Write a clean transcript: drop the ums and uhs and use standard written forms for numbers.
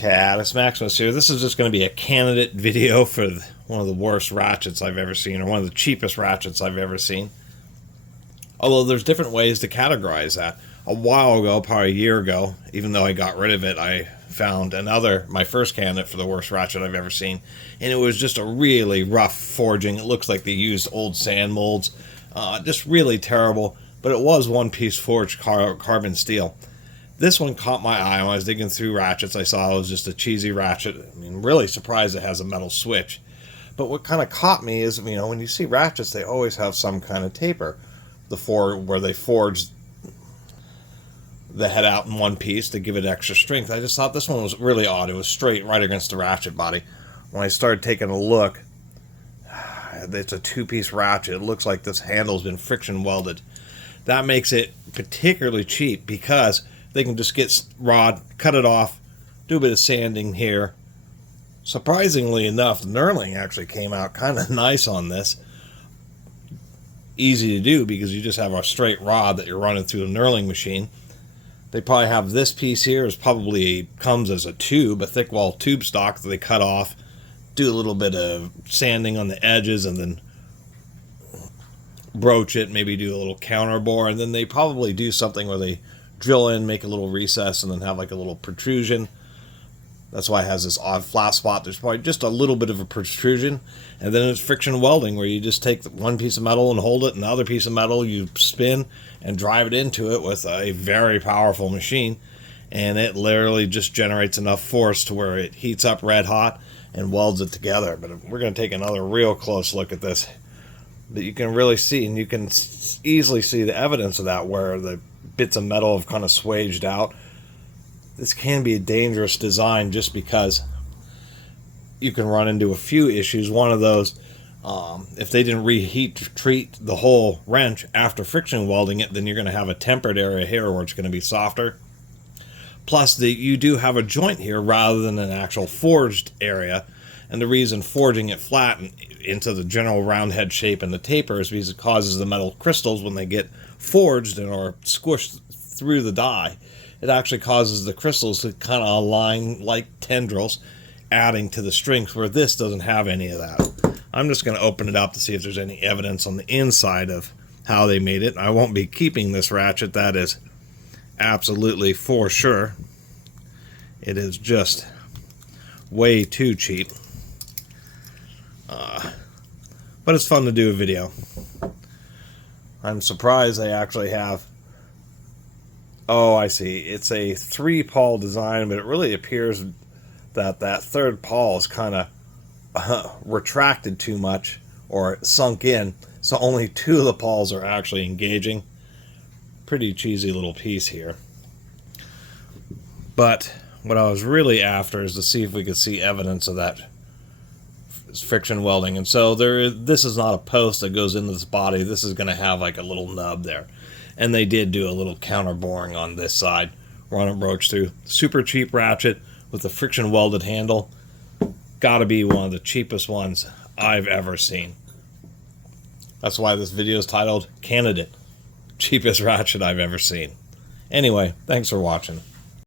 Catus, Maximus here. This is just going to be a candidate video for one of the worst ratchets I've ever seen, or one of the cheapest ratchets I've ever seen. Although there's different ways to categorize that. A while ago, probably a year ago, even though I got rid of it, I found my first candidate for the worst ratchet I've ever seen. And it was just a really rough forging. It looks like they used old sand molds. Just really terrible. But it was one-piece forged carbon steel. This one caught my eye when I was digging through ratchets. I saw it was just a cheesy ratchet. I mean, really surprised it has a metal switch. But what kind of caught me is, when you see ratchets, they always have some kind of taper. Where they forge the head out in one piece to give it extra strength. I just thought this one was really odd. It was straight right against the ratchet body. When I started taking a look, it's a two-piece ratchet. It looks like this handle's been friction welded. That makes it particularly cheap because they can just get rod, cut it off, do a bit of sanding here. Surprisingly enough, the knurling actually came out kind of nice on this. Easy to do because you just have a straight rod that you're running through the knurling machine. They probably have this piece here comes as a tube, a thick wall tube stock that they cut off, do a little bit of sanding on the edges, and then broach it, maybe do a little counter bore, and then they probably do something where they drill in, make a little recess, and then have like a little protrusion. That's why it has this odd flat spot. There's probably just a little bit of a protrusion, and then it's friction welding, where you just take one piece of metal and hold it, and the other piece of metal you spin and drive it into it with a very powerful machine, and it literally just generates enough force to where it heats up red hot and welds it together. But we're going to take another real close look at this. But you can really see, and you can easily see the evidence of that, where the bits of metal have kind of swaged out. This can be a dangerous design just because you can run into a few issues. One of those, if they didn't treat the whole wrench after friction welding it, then you're going to have a tempered area here where it's going to be softer. Plus, you do have a joint here rather than an actual forged area. And the reason forging it flat into the general round head shape and the taper is because it causes the metal crystals, when they get forged and are squished through the die, it actually causes the crystals to kind of align like tendrils, adding to the strength, where this doesn't have any of that. I'm just going to open it up to see if there's any evidence on the inside of how they made it. I won't be keeping this ratchet, that is absolutely for sure. It is just way too cheap. But it's fun to do a video. I'm surprised they actually have... Oh, I see. It's a 3-pawl design, but it really appears that third pawl is kind of retracted too much, or sunk in, so only 2 of the pawls are actually engaging. Pretty cheesy little piece here. But what I was really after is to see if we could see evidence of that friction welding. And so this is not a post that goes into this body. This is going to have like a little nub there. And they did do a little counter boring on this side, run a broach through. Super cheap ratchet with a friction welded handle. Gotta be one of the cheapest ones I've ever seen. That's why this video is titled Candidate, Cheapest Ratchet I've Ever Seen. Anyway, thanks for watching.